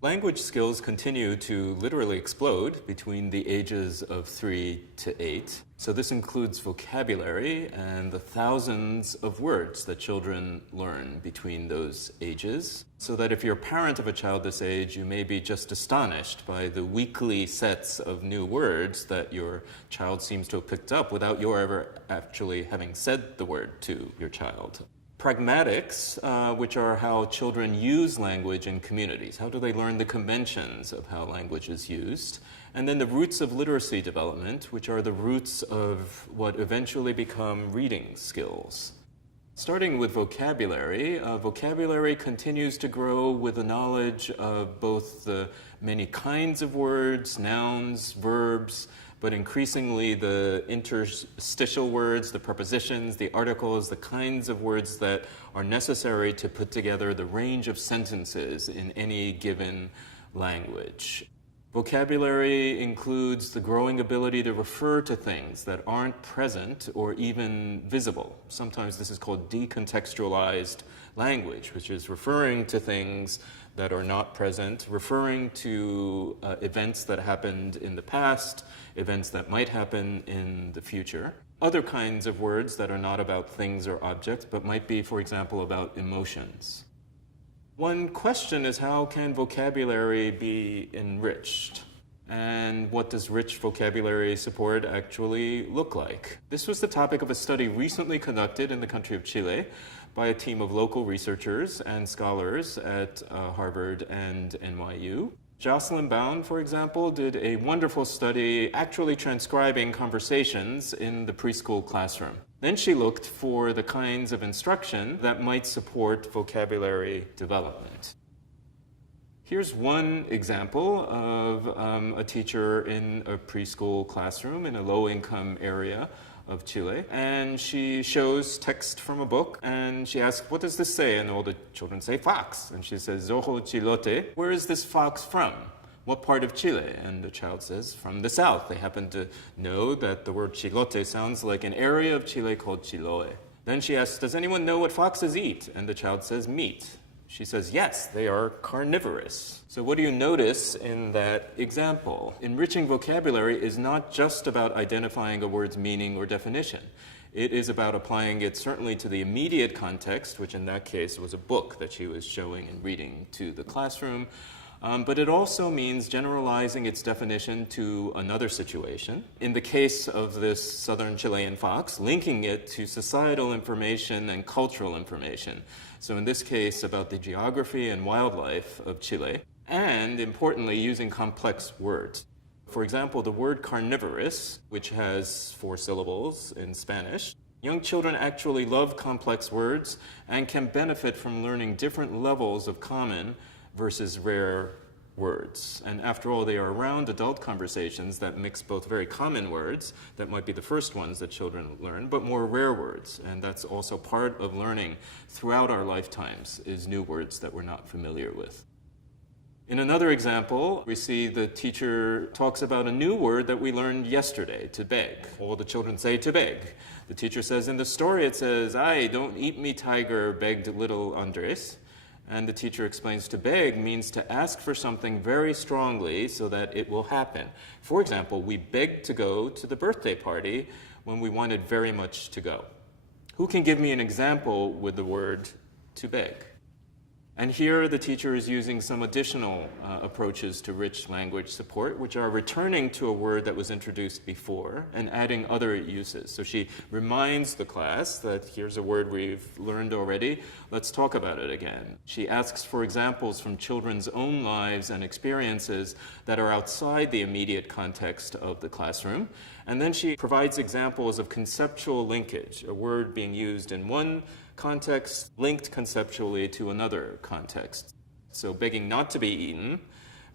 Language skills continue to literally explode between the ages of 3 to 8. So this includes vocabulary and the thousands of words that children learn between those ages. So that if you're a parent of a child this age, you may be just astonished by the weekly sets of new words that your child seems to have picked up without you ever actually having said the word to your child. Pragmatics, which are how children use language in communities. How do they learn the conventions of how language is used? And then the roots of literacy development, which are the roots of what eventually become reading skills. Starting with vocabulary, vocabulary continues to grow with the knowledge of both the many kinds of words, nouns, verbs, but increasingly the interstitial words, the prepositions, the articles, the kinds of words that are necessary to put together the range of sentences in any given language. Vocabulary includes the growing ability to refer to things that aren't present or even visible. Sometimes this is called decontextualized language, which is referring to things that are not present, referring to events that happened in the past, events that might happen in the future. Other kinds of words that are not about things or objects, but might be, for example, about emotions. One question is, how can vocabulary be enriched? And what does rich vocabulary support actually look like? This was the topic of a study recently conducted in the country of Chile by a team of local researchers and scholars at Harvard and NYU. Jocelyn Bound, for example, did a wonderful study actually transcribing conversations in the preschool classroom. Then she looked for the kinds of instruction that might support vocabulary development. Here's one example of a teacher in a preschool classroom in a low-income area of Chile, and she shows text from a book, and she asks, "What does this say?" And all the children say, "Fox." And she says, "Zoho chilote." Where is this fox from? What part of Chile? And the child says, "From the south." They happen to know that the word chilote sounds like an area of Chile called Chiloe. Then she asks, "Does anyone know what foxes eat?" And the child says, "Meat." She says, "Yes, they are carnivorous." So what do you notice in that example? Enriching vocabulary is not just about identifying a word's meaning or definition. It is about applying it certainly to the immediate context, which in that case was a book that she was showing and reading to the classroom. But it also means generalizing its definition to another situation. In the case of this southern Chilean fox, linking it to societal information and cultural information. So in this case, about the geography and wildlife of Chile, and importantly, using complex words. For example, the word carnivorous, which has 4 syllables in Spanish, young children actually love complex words and can benefit from learning different levels of common versus rare words. And after all, they are around adult conversations that mix both very common words, that might be the first ones that children learn, but more rare words. And that's also part of learning throughout our lifetimes, is new words that we're not familiar with. In another example, we see the teacher talks about a new word that we learned yesterday, to beg. All the children say to beg. The teacher says in the story, it says, "Ay, don't eat me, tiger," begged little Andres. And the teacher explains to beg means to ask for something very strongly so that it will happen. For example, we begged to go to the birthday party when we wanted very much to go. Who can give me an example with the word to beg? And here the teacher is using some additional approaches to rich language support, which are returning to a word that was introduced before and adding other uses. So she reminds the class that here's a word we've learned already, let's talk about it again. She asks for examples from children's own lives and experiences that are outside the immediate context of the classroom. And then she provides examples of conceptual linkage, a word being used in one context linked conceptually to another context. So begging not to be eaten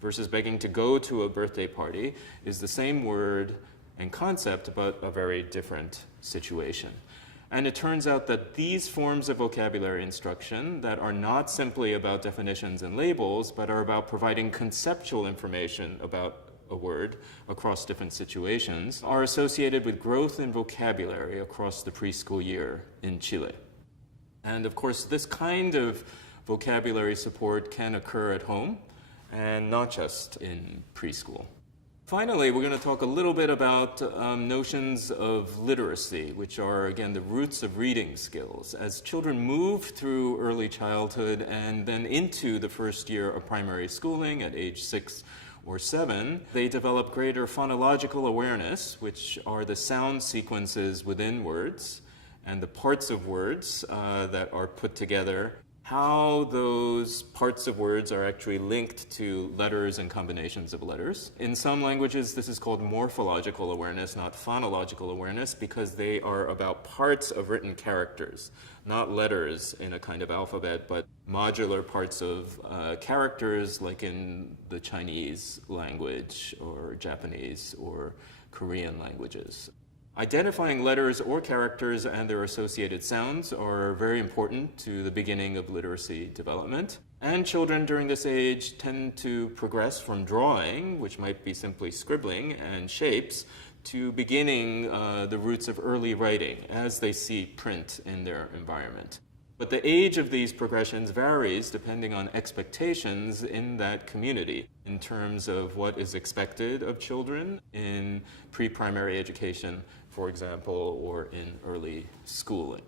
versus begging to go to a birthday party is the same word and concept, but a very different situation. And it turns out that these forms of vocabulary instruction that are not simply about definitions and labels, but are about providing conceptual information about a word across different situations, are associated with growth in vocabulary across the preschool year in Chile. And of course, this kind of vocabulary support can occur at home and not just in preschool. Finally, we're going to talk a little bit about notions of literacy, which are, again, the roots of reading skills. As children move through early childhood and then into the first year of primary schooling at age 6 or 7, they develop greater phonological awareness, which are the sound sequences within words and the parts of words that are put together, how those parts of words are actually linked to letters and combinations of letters. In some languages, this is called morphological awareness, not phonological awareness, because they are about parts of written characters, not letters in a kind of alphabet, but modular parts of characters, like in the Chinese language or Japanese or Korean languages. Identifying letters or characters and their associated sounds are very important to the beginning of literacy development. And children during this age tend to progress from drawing, which might be simply scribbling, and shapes, to beginning the roots of early writing as they see print in their environment. But the age of these progressions varies depending on expectations in that community in terms of what is expected of children in pre-primary education, for example, or in early schooling.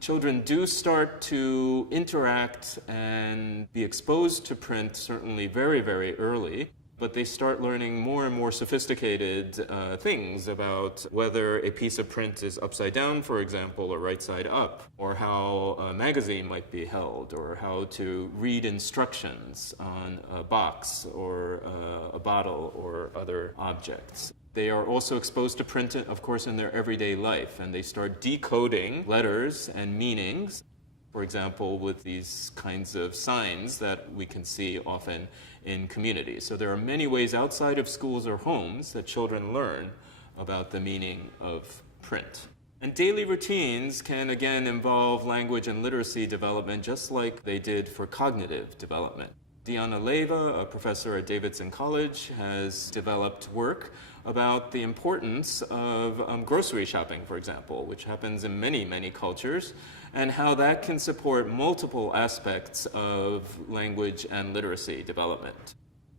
Children do start to interact and be exposed to print certainly very, very early, but they start learning more and more sophisticated things about whether a piece of print is upside down, for example, or right side up, or how a magazine might be held, or how to read instructions on a box or a bottle or other objects. They are also exposed to print, of course, in their everyday life, and they start decoding letters and meanings, for example, with these kinds of signs that we can see often in communities. So there are many ways outside of schools or homes that children learn about the meaning of print. And daily routines can, again, involve language and literacy development just like they did for cognitive development. Diana Leyva, a professor at Davidson College, has developed work about the importance of grocery shopping, for example, which happens in many, many cultures, and how that can support multiple aspects of language and literacy development.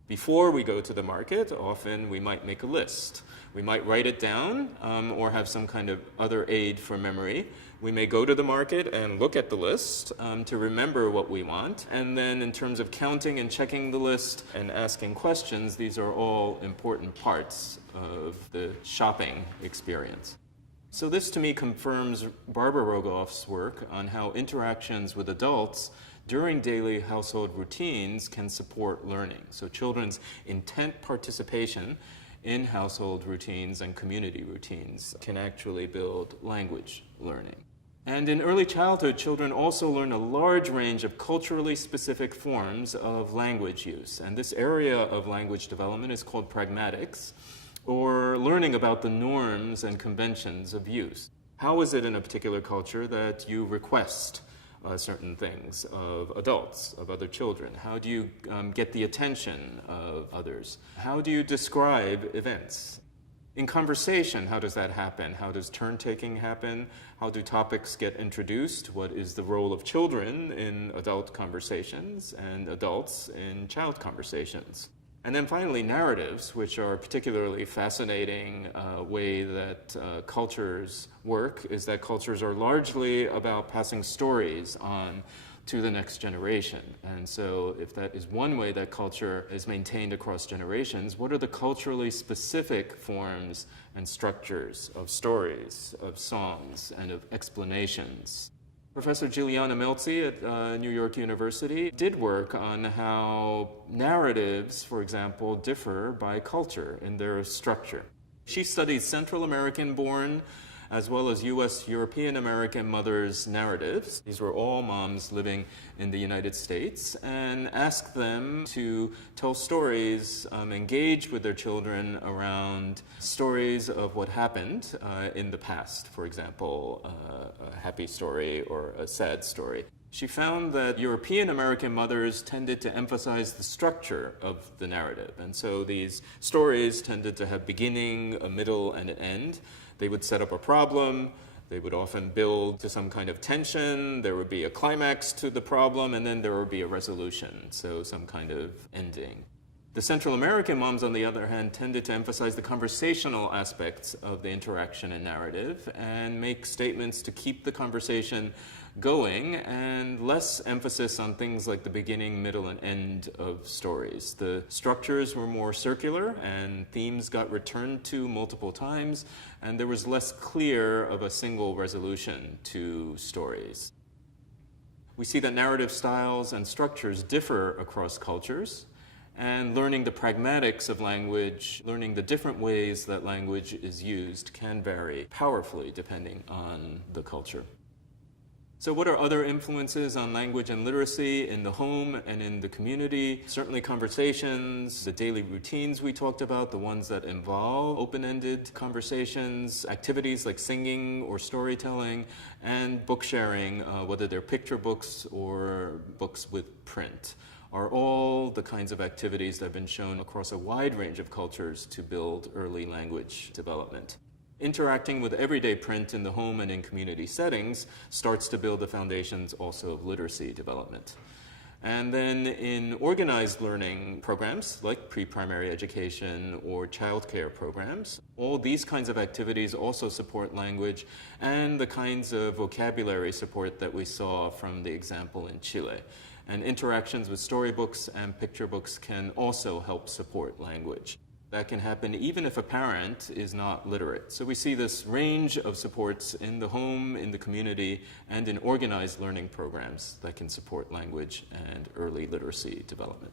Before we go to the market, often we might make a list. We might write it down or have some kind of other aid for memory. We may go to the market and look at the list to remember what we want. And then in terms of counting and checking the list and asking questions, these are all important parts of the shopping experience. So this to me confirms Barbara Rogoff's work on how interactions with adults during daily household routines can support learning. So children's intent participation in household routines and community routines can actually build language learning. And in early childhood, children also learn a large range of culturally specific forms of language use. And this area of language development is called pragmatics, or learning about the norms and conventions of use. How is it in a particular culture that you request certain things of adults, of other children? How do you get the attention of others? How do you describe events? In conversation, how does that happen? How does turn-taking happen? How do topics get introduced? What is the role of children in adult conversations and adults in child conversations? And then finally, narratives, which are a particularly fascinating way that cultures work, is that cultures are largely about passing stories on to the next generation. And so if that is one way that culture is maintained across generations, what are the culturally specific forms and structures of stories, of songs, and of explanations? Professor Juliana Melzi at New York University did work on how narratives, for example, differ by culture in their structure. She studied Central American-born as well as U.S. European American mothers' narratives. These were all moms living in the United States, and asked them to tell stories, engage with their children around stories of what happened in the past, for example, a happy story or a sad story. She found that European American mothers tended to emphasize the structure of the narrative, and so these stories tended to have beginning, a middle, and an end. They would set up a problem, They would often build to some kind of tension, there would be a climax to the problem, and then there would be a resolution, so some kind of ending. The Central American moms, on the other hand, tended to emphasize the conversational aspects of the interaction and narrative and make statements to keep the conversation going, and less emphasis on things like the beginning, middle, and end of stories. The structures were more circular, and themes got returned to multiple times, and there was less clear of a single resolution to stories. We see that narrative styles and structures differ across cultures, and learning the pragmatics of language, learning the different ways that language is used, can vary powerfully depending on the culture. So what are other influences on language and literacy in the home and in the community? Certainly conversations, the daily routines we talked about, the ones that involve open-ended conversations, activities like singing or storytelling, and book sharing, whether they're picture books or books with print, are all the kinds of activities that have been shown across a wide range of cultures to build early language development. Interacting with everyday print in the home and in community settings starts to build the foundations also of literacy development. And then in organized learning programs like pre-primary education or childcare programs, all these kinds of activities also support language and the kinds of vocabulary support that we saw from the example in Chile. And interactions with storybooks and picture books can also help support language. That can happen even if a parent is not literate. So we see this range of supports in the home, in the community, and in organized learning programs that can support language and early literacy development.